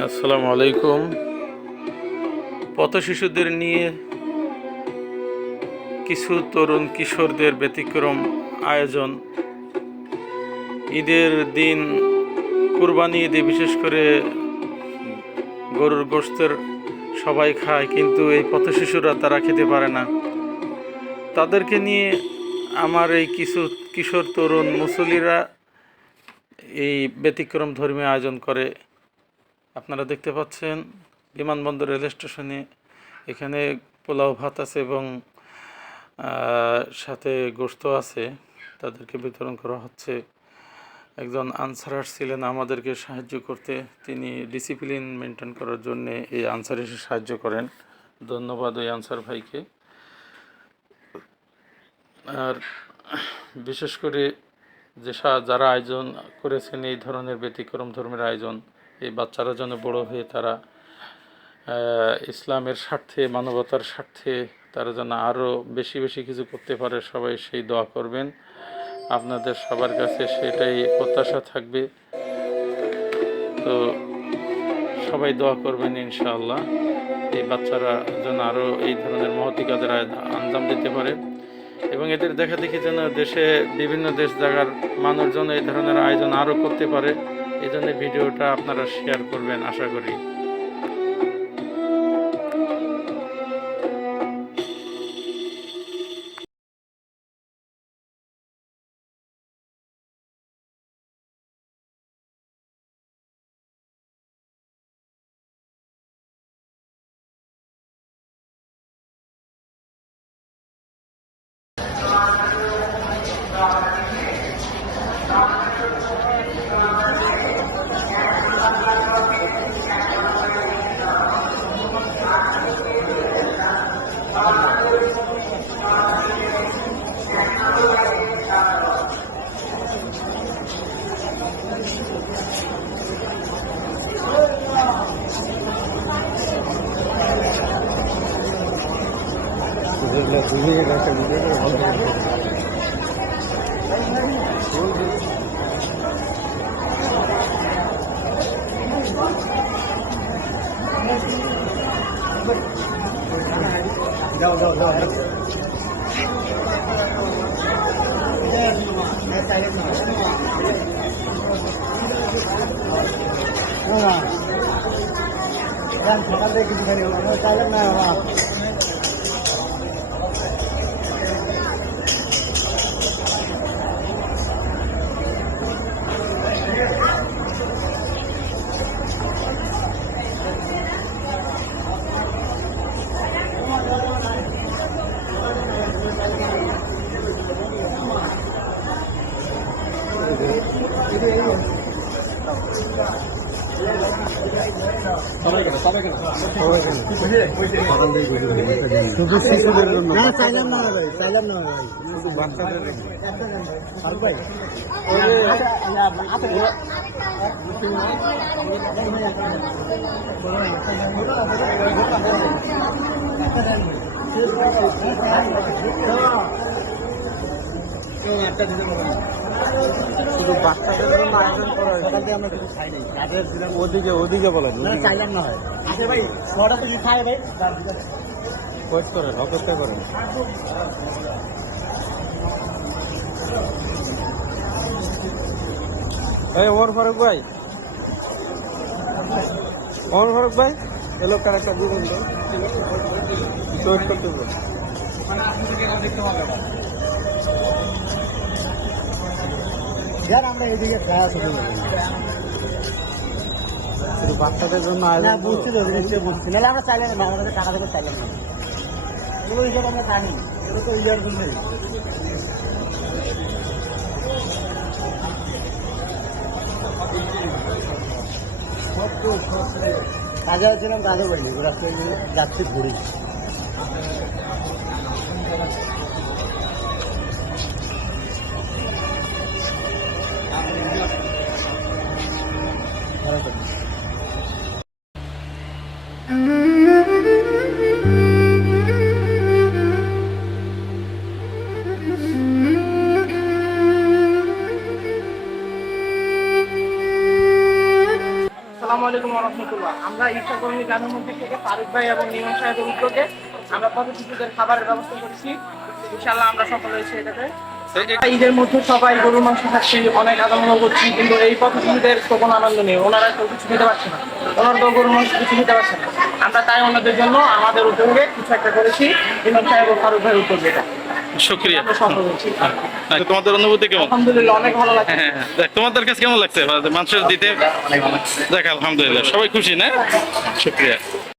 আসসালামু আলাইকুম। পথ শিশুদের নিয়ে কিছু তরুণ কিশোরদের ব্যতিক্রম আয়োজন। ঈদের দিন কুরবানি ঈদে বিশেষ করে গরুর গোস্তের সবাই খায়, কিন্তু এই পথ শিশুরা তারা খেতে পারে না। তাদেরকে নিয়ে আমার এই কিছু কিশোর তরুণ মুসলিরা এই ব্যতিক্রম ধর্মীয় আয়োজন করে। আপনারা দেখতে পাচ্ছেন বিমানবন্দর রেল স্টেশনে এখানে পোলাও ভাত আছে এবং সাথে গোস্ত আছে। তাদেরকে বিতরণ করা হচ্ছে। একজন আনসারার ছিলেন আমাদেরকে সাহায্য করতে। তিনি ডিসিপ্লিন মেনটেন করার জন্য এই আনসার এসে সাহায্য করেন। ধন্যবাদ ওই আনসার ভাইকে। আর বিশেষ করে যে যারা আয়োজন করেছেন এই ধরনের ব্যতিক্রম ধর্মের আয়োজন এই বাচ্চারা যেন বড় হয়ে তারা ইসলামের স্বার্থে, মানবতার স্বার্থে তারা যেন আরও বেশি বেশি কিছু করতে পারে, সবাই সেই দোয়া করবেন। আপনাদের সবার কাছে সেটাই প্রত্যাশা থাকবে। তো সবাই দোয়া করবেন ইনশাআল্লাহ, এই বাচ্চারা যেন আরও এই ধরনের মহতি কাজের আঞ্জাম দিতে পারে। এবং এদের দেখা দেখি যেন দেশে বিভিন্ন দেশ জায়গার মানুষজন এই ধরনের আয়োজন আরও করতে পারে। এই জন্য ভিডিওটা আপনারা শেয়ার করবেন আশা করি। đâu đâu đâu đang thằng đây kinh doanh nó sai lắm nào শুধু শিশুদের জন্য না চাইলাম না ভাই চাইলাম না ভাই শুধু বাচ্চাদের ভাই শুধু বাচ্চাদের জন্য আয়োজন করা হয়েছে। আমরা কিছু খাই নাই। অ্যাড্রেস দিলাম ওদিকে ওদিকে বলেন চাইলাম না হয়। আচ্ছা ভাই ছটা তো খাই ভাই? ওয়েট করেন অপেক্ষা করেন এই ওমর ফারুক ভাই। ওমর ফারুক ভাই। এলো কার একটা দিবেন তো ওয়েট করতে হবে আমরা এদিকে খাওয়া শুরু শুধু বাচ্চাদের জন্য বুঝছি তো নিশ্চয়ই বুঝছি। নাহলে আমরা চাইলাম না আমাদের টাকা দেবে চাইলাম না। এগুলো হিসাবে আমরা জানি। এগুলো তো ইয়ার জন্যই কাজে ছিলাম কাজে পাইনি রাস্তায় যাচ্ছি ঘুরি। আমরা ইচ্ছা কর্মী গ্রামের মধ্যে থেকে ফারুক ভাই এবং নিয়ম সাহেবের উদ্যোগে আমরা পথ শিশুদের খাবারের ব্যবস্থা করেছি। ইনশাল্লাহ আমরা সফল হয়েছি এটাতে। ঈদের মধ্যে সবাই গরুর মাংস খাচ্ছি অনেক আনন্দ করছি, কিন্তু এই পথ শিশুদের কোনো আনন্দ নেই। ওনারা তো কিছু খেতে পারছে না। ওনারা তো গরুর মাংস কিছু খেতে পারছে না। আমরা তাই ওনাদের জন্য আমাদের উদ্যোগে কিছু একটা করেছি। ইমাম সাহেব ও ফারুক ভাইয়ের উদ্যোগে এটা। শুক্রিয়া। আচ্ছা, তোমাদের অনুভূতি কেমন? অনেক হ্যাঁ হ্যাঁ। দেখ, তোমাদের কাছে কেমন লাগছে? মানুষের দিতে? দেখ আলহামদুলিল্লাহ সবাই খুশি না? শুক্রিয়া।